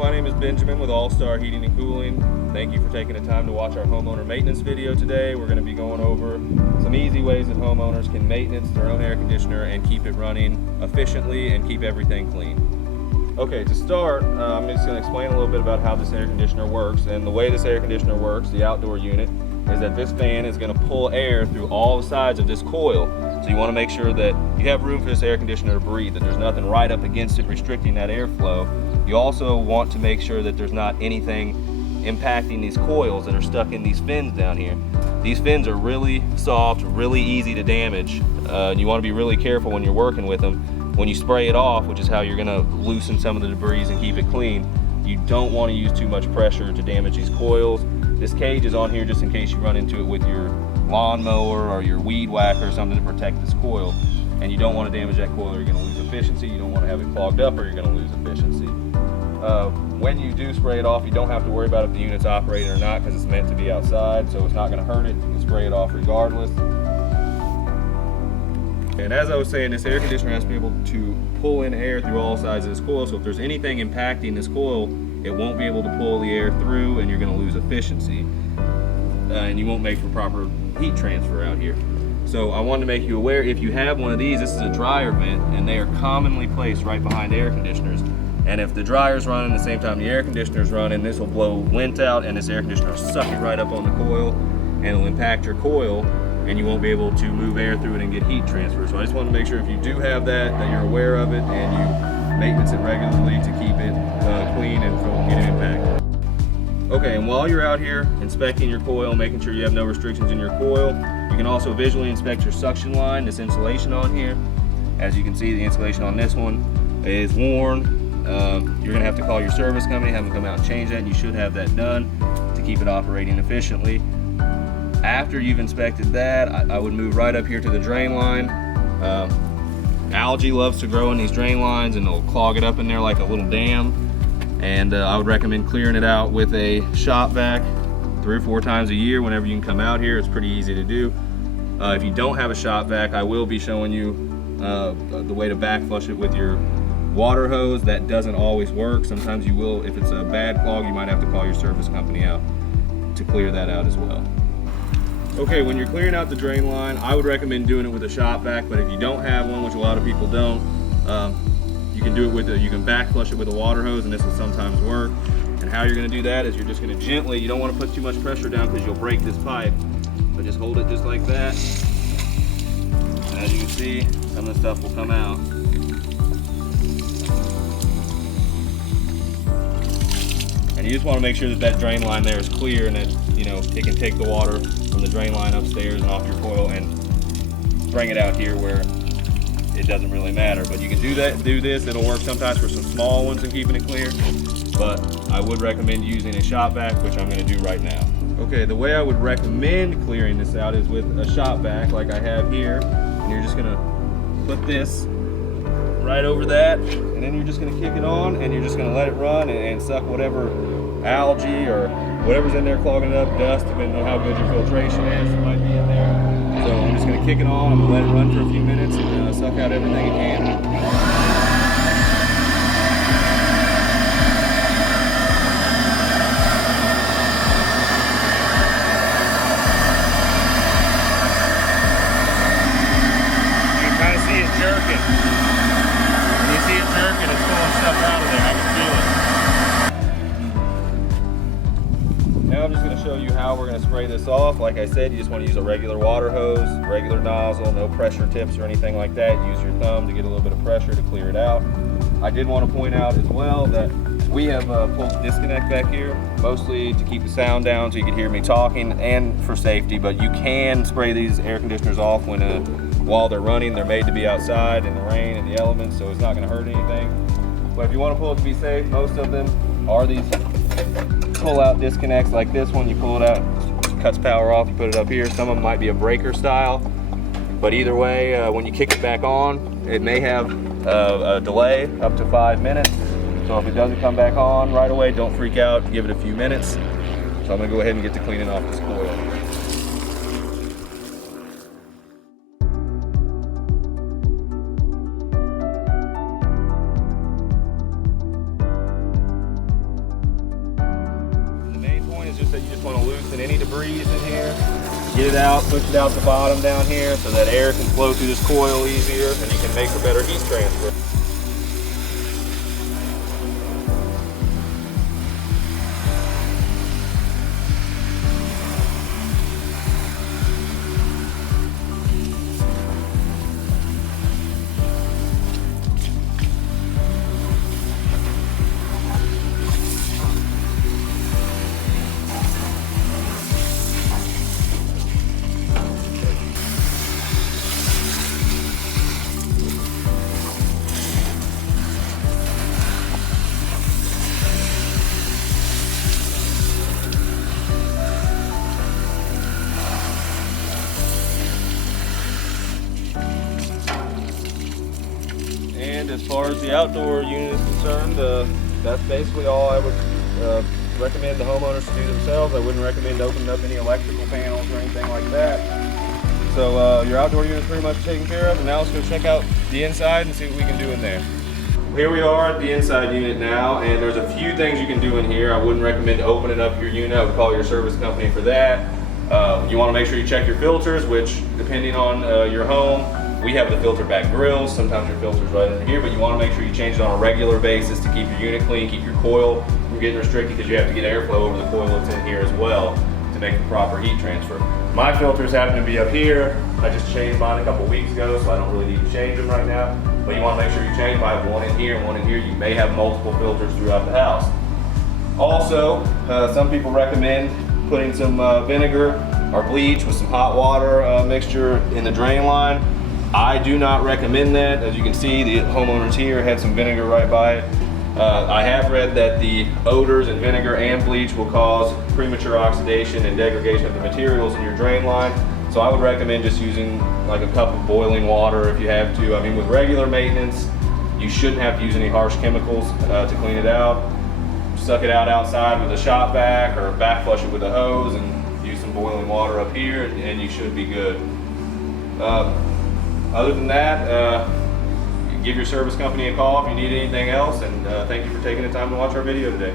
my name is Benjamin with All Star Heating and Cooling. Thank you for taking the time to watch our homeowner maintenance video today. We're going to be going over some easy ways that homeowners can maintenance their own air conditioner and keep it running efficiently and keep everything clean. Okay, to start, I'm just going to explain a little bit about how this air conditioner works. And the way this air conditioner works, the outdoor unit, is that this fan is going to pull air through all the sides of this coil. So you want to make sure that you have room for this air conditioner to breathe, that there's nothing right up against it restricting that airflow. You also want to make sure that there's not anything impacting these coils that are stuck in these fins down here. These fins are really soft, really easy to damage. And you want to be really careful when you're working with them. When you spray it off, which is how you're going to loosen some of the debris and keep it clean, you don't want to use too much pressure to damage these coils. This cage is on here just in case you run into it with your lawnmower or your weed whacker or something to protect this coil. And you don't want to damage that coil or you're going to lose efficiency. You don't want to have it clogged up or you're going to lose efficiency. When you do spray it off, you don't have to worry about if the unit's operating or not because it's meant to be outside, so it's not going to hurt it. You can spray it off regardless. And as I was saying, this air conditioner has to be able to pull in air through all sides of this coil, so if there's anything impacting this coil, it won't be able to pull the air through and you're going to lose efficiency. And you won't make for proper heat transfer out here. So I wanted to make you aware, if you have one of these, this is a dryer vent and they are commonly placed right behind air conditioners. And if the dryer's running at the same time the air conditioner's running, this will blow lint out and this air conditioner will suck it right up on the coil and it'll impact your coil and you won't be able to move air through it and get heat transfer. So I just want to make sure if you do have that you're aware of it and you maintenance it regularly to keep it clean and from getting impacted. Okay, and while you're out here inspecting your coil, making sure you have no restrictions in your coil, you can also visually inspect your suction line, this insulation on here. As you can see, the insulation on this one is worn. You're gonna have to call your service company, have them come out and change that, and you should have that done to keep it operating efficiently. After you've inspected that, I would move right up here to the drain line. Algae loves to grow in these drain lines and it'll clog it up in there like a little dam. And I would recommend clearing it out with a shop vac 3 or 4 times a year whenever you can come out here. It's pretty easy to do. If you don't have a shop vac, I will be showing you the way to back flush it with your water hose. That doesn't always work. Sometimes you will, if it's a bad clog, you might have to call your service company out to clear that out as well. Okay, when you're clearing out the drain line, I would recommend doing it with a shop vac, but if you don't have one, which a lot of people don't, you can do it with you can back flush it with a water hose, and this will sometimes work. And how you're going to do that is you're just going to gently, you don't want to put too much pressure down because you'll break this pipe, but just hold it just like that. And as you can see, some of the stuff will come out. And you just want to make sure that that drain line there is clear and that, you know, it can take the water from the drain line upstairs and off your coil and bring it out here where it doesn't really matter. But you can do that, do this. It'll work sometimes for some small ones and keeping it clear. But I would recommend using a shop vac, which I'm going to do right now. Okay, the way I would recommend clearing this out is with a shop vac like I have here. And you're just going to put this right over that, and then you're just going to kick it on and you're just going to let it run and suck whatever algae or whatever's in there clogging it up, dust, depending on how good your filtration is, might be in there. So I'm just going to kick it on, I'm going to let it run for a few minutes and suck out everything it can. Now I'm just going to show you how we're going to spray this off. Like I said, you just want to use a regular water hose, regular nozzle, no pressure tips or anything like that. Use your thumb to get a little bit of pressure to clear it out. I did want to point out as well that we have pulled the disconnect back here, mostly to keep the sound down so you can hear me talking and for safety, but you can spray these air conditioners off when while they're running. They're made to be outside in the rain and the elements, so it's not going to hurt anything. But if you want to pull it to be safe, most of them are these pull-out disconnects like this one. You pull it out, cuts power off, you put it up here. Some of them might be a breaker style, but either way, when you kick it back on, it may have a delay up to 5 minutes. So if it doesn't come back on right away, don't freak out, give it a few minutes. So I'm going to go ahead and get to cleaning off this coil. want to loosen any debris in here, get it out, push it out the bottom down here so that air can flow through this coil easier and you can make for better heat transfer. And as far as the outdoor unit is concerned, that's basically all I would recommend the homeowners to do themselves. I wouldn't recommend opening up any electrical panels or anything like that. So your outdoor unit is pretty much taken care of, and now let's go check out the inside and see what we can do in there. Here we are at the inside unit now, and there's a few things you can do in here. I wouldn't recommend opening up your unit. I would call your service company for that. You want to make sure you check your filters, which depending on your home, we have the filter back grills. Sometimes your filter's right under here, but you want to make sure you change it on a regular basis to keep your unit clean, keep your coil from getting restricted, because you have to get airflow over the coil that's in here as well to make the proper heat transfer. My filters happen to be up here. I just changed mine a couple weeks ago, so I don't really need to change them right now. But you want to make sure you change them. I have one in here and one in here. You may have multiple filters throughout the house. Also, some people recommend putting some vinegar or bleach with some hot water mixture in the drain line. I do not recommend that. As you can see, the homeowners here had some vinegar right by it. I have read that the odors in vinegar and bleach will cause premature oxidation and degradation of the materials in your drain line. So I would recommend just using like a cup of boiling water if you have to. I mean, with regular maintenance, you shouldn't have to use any harsh chemicals to clean it out. Suck it out outside with a shop vac or back flush it with a hose and use some boiling water up here and you should be good. Other than that, give your service company a call if you need anything else, and thank you for taking the time to watch our video today.